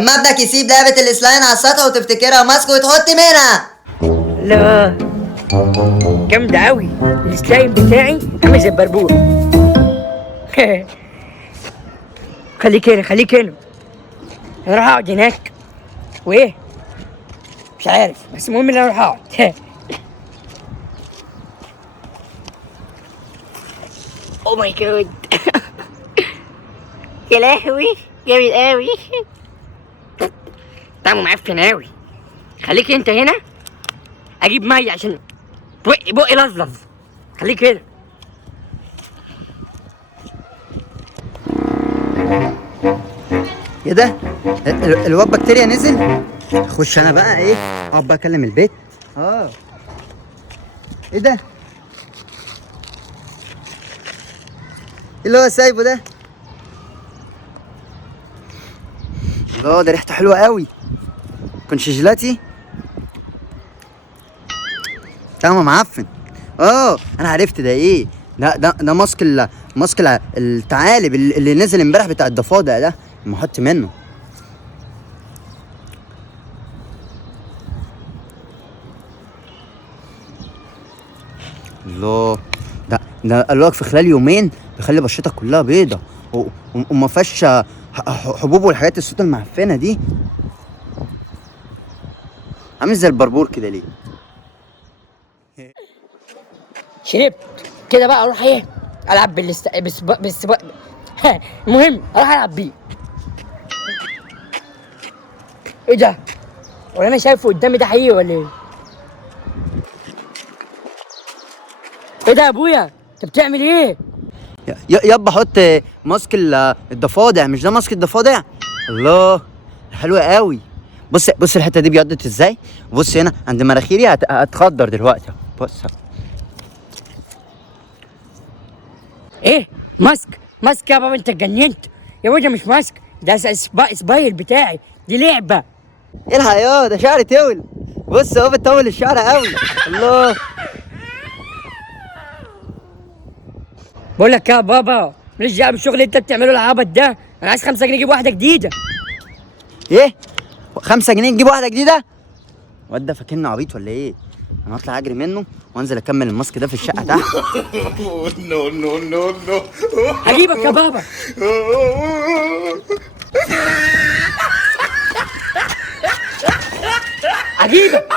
لما ابنك يسيب لعبة السلاين على السطح وتفتكرها ماسك وتحط منها. لا جامدة أوي، السلايم بتاعي عامل زي البربور. خليك هنا خليك هنا، أنا راح أقعد هناك وإيه؟ مش عارف، بس المهم إن أنا راح أقعد. أوه ماي جاد. يا لهوي جامد أوي. طعمه معفن أوي. خليك أنت هنا أجيب مية عشان بقي لزلز. خليك هنا. ايه ده؟ الواد بكتيريا نزل؟ اخش انا بقى ايه؟ اقعد بقى اكلم البيت. ايه ده؟ ايه اللي هو سايبه ده؟ الله، ده ريحته حلوه قوي. كنش جيلاتي؟ طعمه معفن. انا عرفت ده ايه. ده ماسك الثعالب اللي نزل امبارح بتاع الضفادع ده، محط منه. الله، ده قال لك في خلال يومين بيخلي بشرتك كلها بيضة وما فيهاش حبوب والحاجات الصوت المعفنة دي. عامل زي البربور كده ليه؟ شربت كده بقى اروح ايه؟ العب المهم اروح العب بيه. ايه ده؟ ولا انا شايفه قدامي ده حقيقي ولا ايه؟ ايه ده يا ابويا؟ انت بتعمل ايه؟ يابا حط ماسك الضفادع. مش ده ماسك الضفادع؟ الله، حلوة قوي. بص الحتة دي بيضت ازاي؟ بص هنا عند مناخيري هتخضر دلوقتي. بص. ايه؟ ماسك يا بابا، انت اتجننت يا بابا. مش ماسك ده سبايل بتاعي، دي لعبة. الحق يا ده شعري تول. بص هو بتطول الشعر قوي. الله. بقول لك يا بابا، ماليش دعوه بالشغل اللي انت بتعمله العبط ده. انا عايز 5 جنيه اجيب واحده جديده. ايه؟ 5 جنيه تجيب واحده جديده؟ الواد ده فاكرني عبيط ولا ايه؟ انا هطلع اجري منه وانزل اكمل الماسك ده في الشقه تحت. نو هجيبك يا بابا. هجيبك.